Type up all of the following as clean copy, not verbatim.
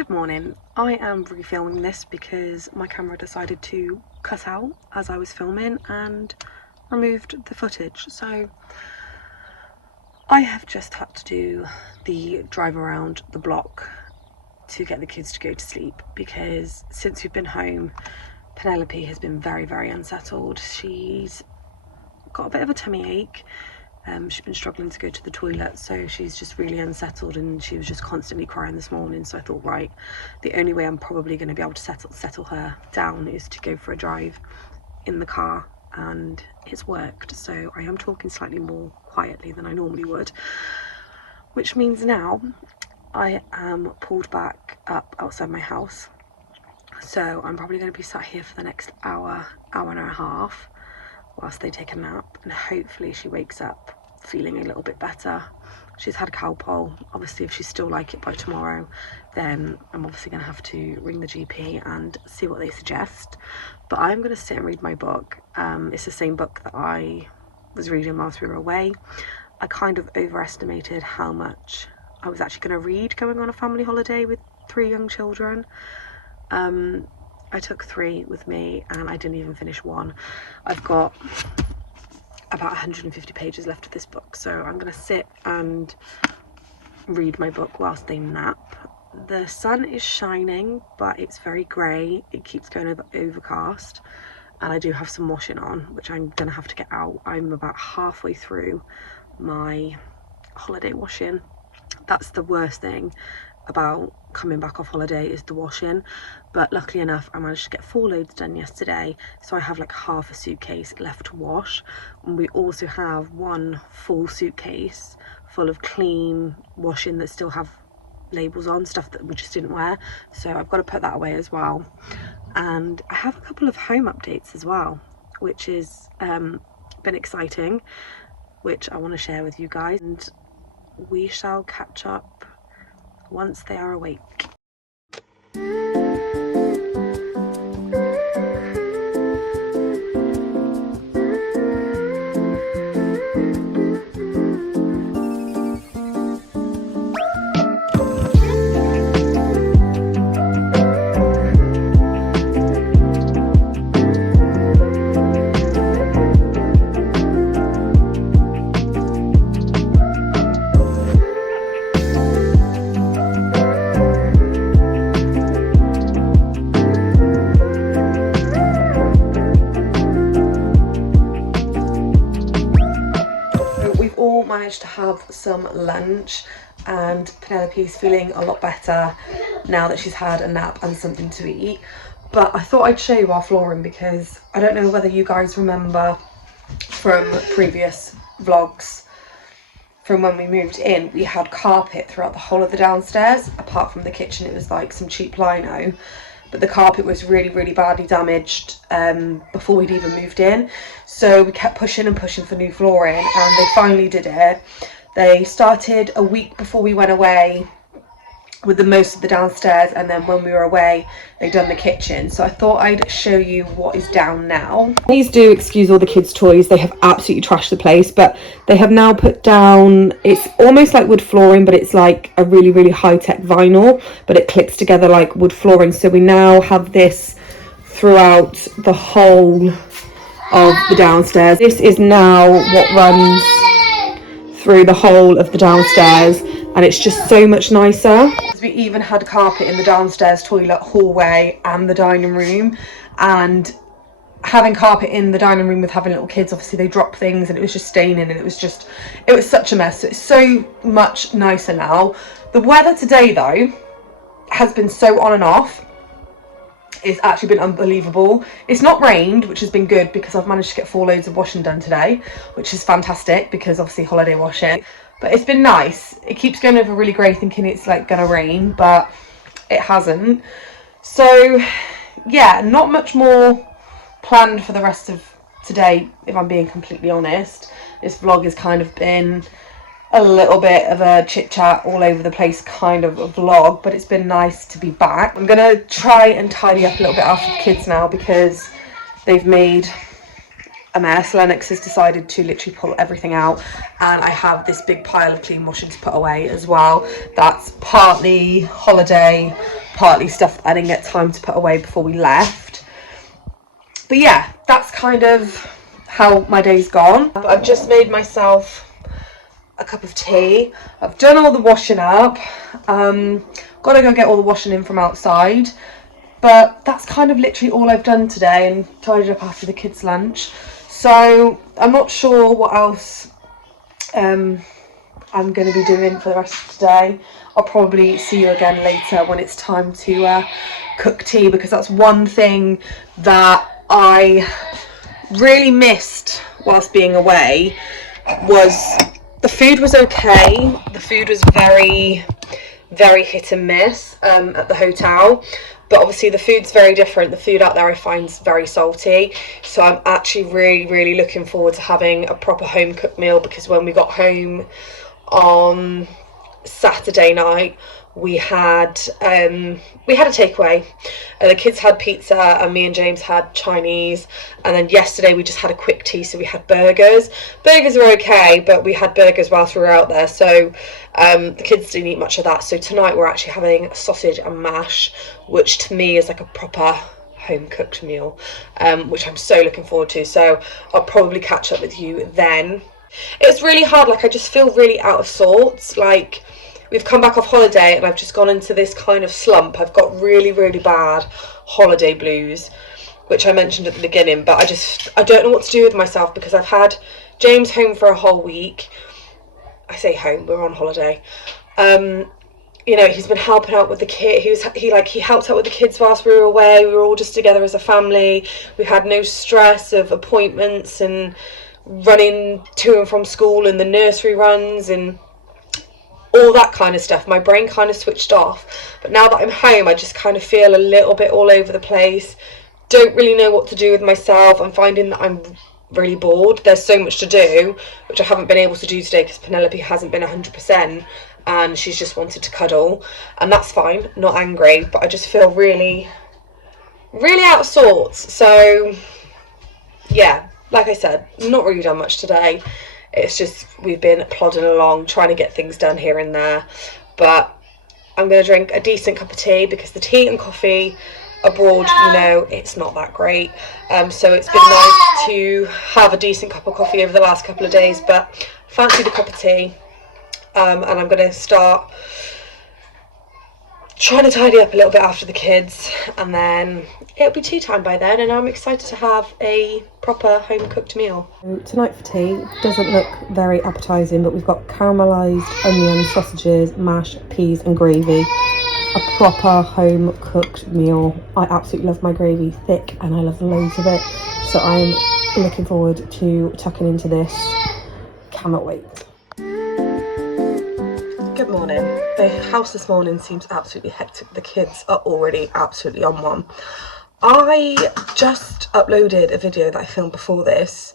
Good morning. I am refilming this because my camera decided to cut out as I was filming and removed the footage. So I have just had to do the drive around the block to get the kids to go to sleep because since we've been home, Penelope has been very unsettled. She's got a bit of a tummy ache. She's been struggling to go to the toilet, so she's just really unsettled, and she was just constantly crying this morning. So I thought, right, the only way I'm probably going to be able to settle her down is to go for a drive in the car, and it's worked. So I am talking slightly more quietly than I normally would, which means now I am pulled back up outside my house. So I'm probably going to be sat here for the next hour and a half whilst they take a nap, and hopefully she wakes up feeling a little bit better. She's had Calpol. Obviously if she's still like it by tomorrow, then I'm obviously going to have to ring the GP and see what they suggest. But I'm going to sit and read my book. It's the same book that I was reading whilst we were away. I kind of overestimated how much I was actually going to read going on a family holiday with 3 young children. I took 3 with me and I didn't even finish 1. I've got about 150 pages left of this book, so I'm going to sit and read my book whilst they nap. The sun is shining, but it's very grey. It keeps going overcast, and I do have some washing on, which I'm going to have to get out. I'm about halfway through my holiday washing. That's the worst thing about coming back off holiday, is the washing, but luckily enough I managed to get 4 loads done yesterday, so I have like half a suitcase left to wash. And we also have 1 full suitcase full of clean washing that still have labels on, stuff that we just didn't wear, so I've got to put that away as well. And I have a couple of home updates as well, which is been exciting, which I want to share with you guys, and we shall catch up once they are awake. Managed to have some lunch, and Penelope's feeling a lot better now that she's had a nap and something to eat. But I thought I'd show you our flooring because I don't know whether you guys remember from previous vlogs from when we moved in, we had carpet throughout the whole of the downstairs. Apart from the kitchen, it was like some cheap lino, but the carpet was really badly damaged before we'd even moved in. So we kept pushing and pushing for new flooring, and they finally did it. They started a week before we went away with the most of the downstairs, and then when we were away they'd done the kitchen. So I thought I'd show you what is down now. Please do excuse all the kids' toys, they have absolutely trashed the place, but they have now put down, it's almost like wood flooring, but it's like a really high-tech vinyl, but it clicks together like wood flooring. So we now have this throughout the whole of the downstairs. This is now what runs through the whole of the downstairs, and it's just so much nicer. We even had carpet in the downstairs toilet, hallway and the dining room, and having carpet in the dining room with having little kids, obviously they drop things and it was just staining, and it was such a mess. So it's so much nicer now. The weather today though has been so on and off. It's actually been unbelievable. It's not rained, which has been good because I've managed to get 4 loads of washing done today, which is fantastic because obviously holiday washing. But it's been nice. It keeps going over really grey thinking it's like gonna rain, but it hasn't. So yeah, not much more planned for the rest of today, if I'm being completely honest. This vlog has kind of been a little bit of a chit chat all over the place kind of a vlog, but it's been nice to be back. I'm gonna try and tidy up a little bit after the kids now because they've made a mess. Lennox has decided to literally pull everything out, and I have this big pile of clean washing to put away as well. That's partly holiday, partly stuff I didn't get time to put away before we left. But yeah, that's kind of how my day's gone. I've just made myself a cup of tea. I've done all the washing up. Gotta go get all the washing in from outside. But that's kind of literally all I've done today, and tidied up after the kids' lunch. So I'm not sure what else I'm going to be doing for the rest of today. I'll probably see you again later when it's time to cook tea, because that's one thing that I really missed whilst being away. Was the food was okay. The food was very, very hit and miss at the hotel. But obviously the food's very different. The food out there I find is very salty. So I'm actually really, really looking forward to having a proper home cooked meal, because when we got home on Saturday night, we had a takeaway. The kids had pizza and me and James had Chinese, and then yesterday we just had a quick tea, so we had burgers. Burgers are okay, but we had burgers whilst we were out there, so the kids didn't eat much of that. So tonight we're actually having sausage and mash, which to me is like a proper home cooked meal, which I'm so looking forward to. So I'll probably catch up with you then. It's really hard, like I just feel really out of sorts. Like, we've come back off holiday and I've just gone into this kind of slump. I've got really, really bad holiday blues, which I mentioned at the beginning, but I don't know what to do with myself, because I've had James home for a whole week. I say home, we're on holiday. You know, he's been helping out with the kid. He helped out with the kids whilst we were away. We were all just together as a family. We had no stress of appointments and running to and from school and the nursery runs and all that kind of stuff. My brain kind of switched off, but now that I'm home I just kind of feel a little bit all over the place. Don't really know what to do with myself. I'm finding that I'm really bored. There's so much to do, which I haven't been able to do today because Penelope hasn't been 100% and she's just wanted to cuddle, and that's fine, not angry, but I just feel really, really out of sorts. So yeah, like I said, not really done much today. It's just we've been plodding along, trying to get things done here and there. But I'm going to drink a decent cup of tea, because the tea and coffee abroad, you know, it's not that great. So it's been nice to have a decent cup of coffee over the last couple of days, but fancy the cup of tea. And I'm going to start trying to tidy up a little bit after the kids, and then it'll be tea time by then, and I'm excited to have a proper home cooked meal. Tonight for tea, doesn't look very appetising, but we've got caramelised onion, sausages, mash, peas and gravy. A proper home cooked meal. I absolutely love my gravy, thick, and I love loads of it, so I'm looking forward to tucking into this. Cannot wait. Good morning. The house this morning seems absolutely hectic. The kids are already absolutely on one. I just uploaded a video that I filmed before this,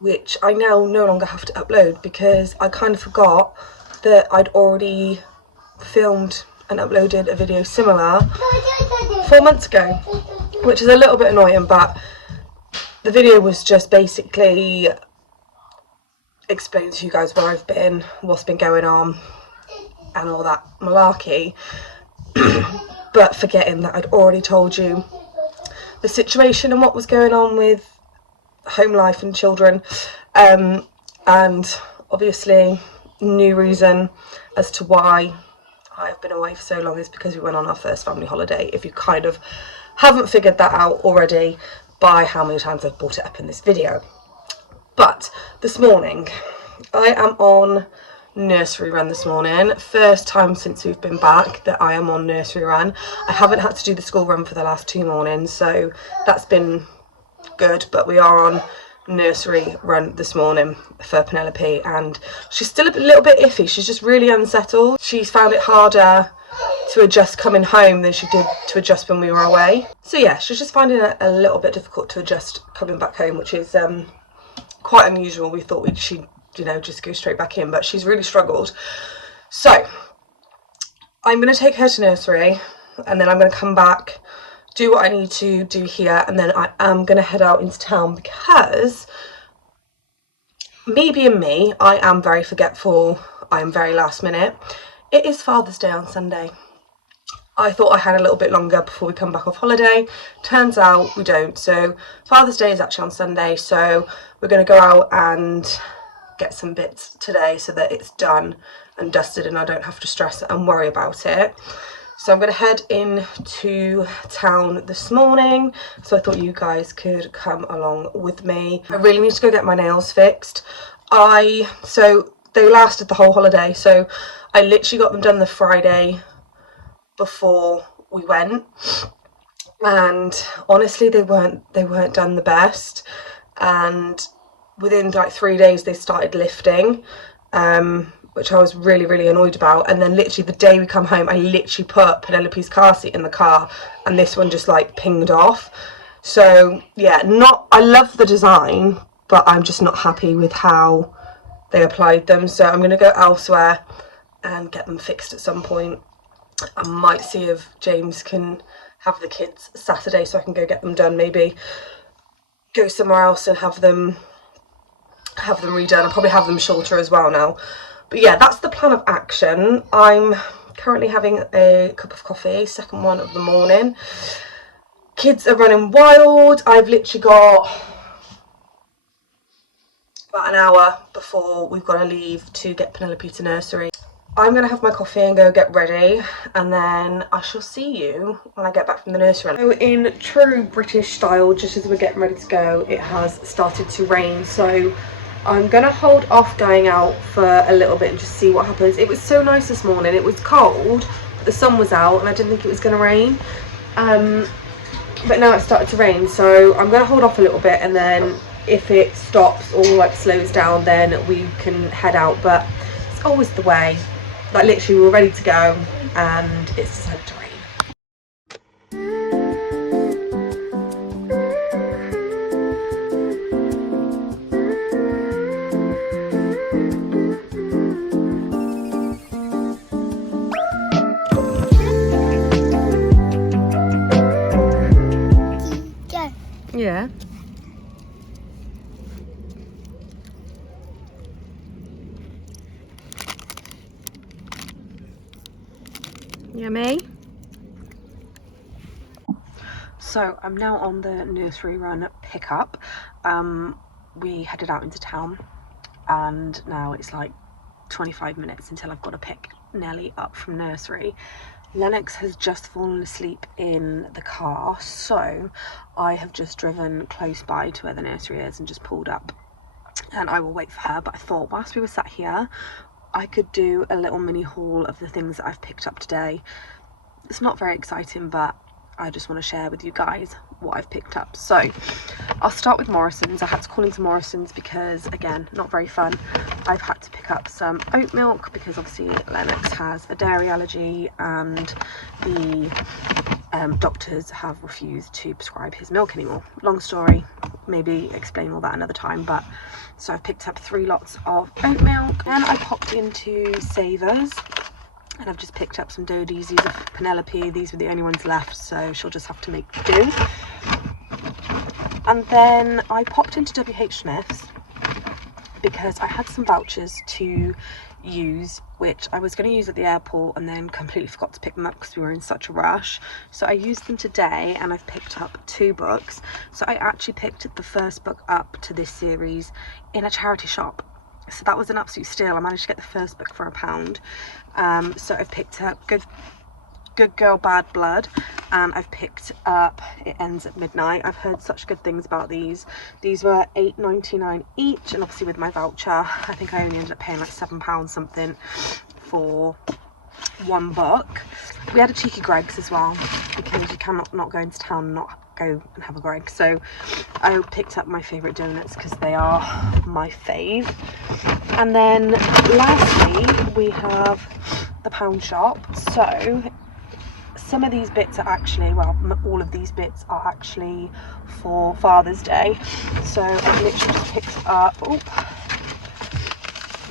which I now no longer have to upload, because I kind of forgot that I'd already filmed and uploaded a video similar 4 months ago, which is a little bit annoying, but the video was just basically explaining to you guys where I've been, what's been going on and all that malarkey, but forgetting that I'd already told you the situation and what was going on with home life and children, and obviously new reason as to why I've been away for so long is because we went on our first family holiday, if you kind of haven't figured that out already by how many times I've brought it up in this video. But this morning I am on nursery run this morning. First time since we've been back that I am on nursery run. I haven't had to do the school run for the last 2 mornings, so that's been good, but we are on nursery run this morning for Penelope, and she's still a little bit iffy. She's just really unsettled. She's found it harder to adjust coming home than she did to adjust when we were away. So yeah, she's just finding it a little bit difficult to adjust coming back home, which is quite unusual. We thought she'd, you know, just go straight back in, but she's really struggled. So I'm going to take her to nursery, and then I'm going to come back, do what I need to do here, and then I am going to head out into town because me being me, I am very forgetful. I am very last minute. It is Father's Day on Sunday. I thought I had a little bit longer before we come back off holiday. Turns out we don't. So Father's Day is actually on Sunday. So we're going to go out and get some bits today so that it's done and dusted and I don't have to stress and worry about it. So I'm going to head into town this morning. So I thought you guys could come along with me. I really need to go get my nails fixed. So they lasted the whole holiday. So I literally got them done the Friday before we went, and honestly they weren't done the best, and within like 3 days they started lifting, which I was really annoyed about. And then literally the day we come home, I literally put Penelope's car seat in the car and this one just like pinged off. So yeah, I love the design, but I'm just not happy with how they applied them. So I'm going to go elsewhere and get them fixed at some point. I might see if James can have the kids Saturday so I can go get them done. Maybe go somewhere else and have them redone. I'll probably have them shorter as well now. But yeah, that's the plan of action. I'm currently having a cup of coffee, second one of the morning. Kids are running wild. I've literally got about an hour before we've got to leave to get Penelope to nursery. I'm going to have my coffee and go get ready, and then I shall see you when I get back from the nursery. So in true British style, just as we're getting ready to go, it has started to rain. So I'm going to hold off going out for a little bit and just see what happens. It was so nice this morning. It was cold, but the sun was out and I didn't think it was going to rain. But now it's started to rain, so I'm going to hold off a little bit, and then if it stops or like slows down, then we can head out. But it's always the way. Like literally we were ready to go and it's decided to rain. Yeah. Yummy. So I'm now on the nursery run pickup. We headed out into town and now it's like 25 minutes until I've got to pick Nelly up from nursery. Lennox has just fallen asleep in the car, so I have just driven close by to where the nursery is and just pulled up, and I will wait for her. But I thought whilst we were sat here I could do a little mini haul of the things that I've picked up today. It's not very exciting, but I just want to share with you guys what I've picked up. So I'll start with Morrison's. I had to call into Morrison's because, again, not very fun. I've had to pick up some oat milk because obviously Lennox has a dairy allergy and the doctors have refused to prescribe his milk anymore. Long story, maybe explain all that another time. But so I've picked up 3 lots of oat milk. Then I popped into Savers and I've just picked up some Dodies. These are for Penelope. These were the only ones left, so she'll just have to make do. And then I popped into WH Smith's because I had some vouchers to use, which I was going to use at the airport and then completely forgot to pick them up because we were in such a rush. So I used them today and I've picked up 2 books. So I actually picked the first book up to this series in a charity shop. So that was an absolute steal. I managed to get the first book for £1. So I've picked up Good Girl Bad Blood, and I've picked up It Ends at Midnight. I've heard such good things about these. These were £8.99 each, and obviously with my voucher I think I only ended up paying like £7 something for 1 book. We had a cheeky Greggs as well because you cannot not go into town and not go and have a Greg. So I picked up my favourite donuts because they are my fave. And then lastly we have the pound shop. So some of these bits are actually, well, all of these bits are actually for Father's Day. So I've literally just picked up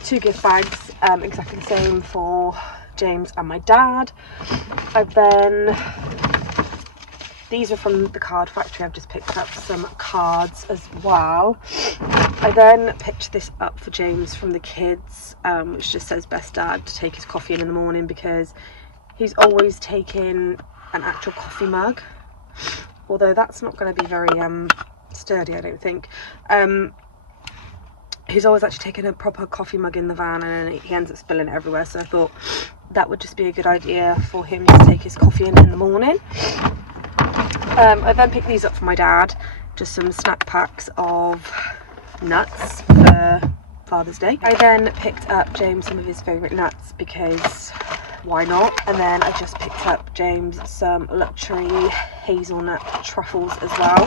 2 gift bags, exactly the same for James and my dad. I've then, These are from the card factory. I've just picked up some cards as well. I then picked this up for James from the kids, which just says best dad to take his coffee in the morning, because he's always taking an actual coffee mug, although that's not going to be very sturdy, I don't think. He's always actually taken a proper coffee mug in the van, and he ends up spilling it everywhere, so I thought that would just be a good idea for him to take his coffee in the morning. I then picked these up for my dad, just some snack packs of nuts for Father's Day. I then picked up James some of his favourite nuts, because why not? And then I just picked up James some luxury hazelnut truffles as well.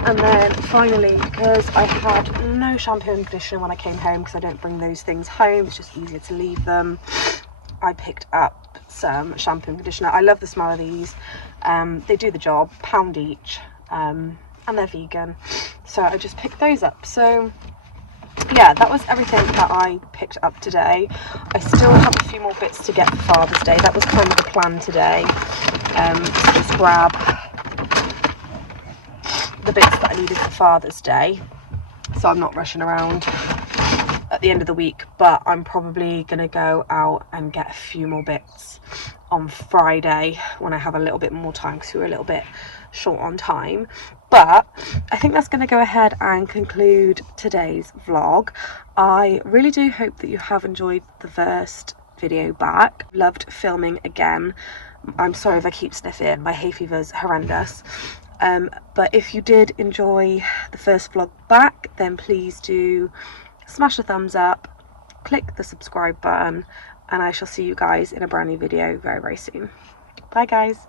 And then finally, because I had no shampoo and conditioner when I came home, because I don't bring those things home, it's just easier to leave them, I picked up some shampoo and conditioner. I love the smell of these. They do the job, £1 each, and they're vegan, so I just picked those up. So yeah, that was everything that I picked up today. I still have a few more bits to get for Father's Day. That was kind of the plan today, to just grab the bits that I needed for Father's Day, so I'm not rushing around at the end of the week. But I'm probably going to go out and get a few more bits on Friday when I have a little bit more time, because we're a little bit short on time. But I think that's going to go ahead and conclude today's vlog. I really do hope that you have enjoyed the first video back. Loved filming again. I'm sorry if I keep sniffing, my hay fever's horrendous. But if you did enjoy the first vlog back, then please do smash a thumbs up, click the subscribe button, and I shall see you guys in a brand new video very, very soon. Bye guys.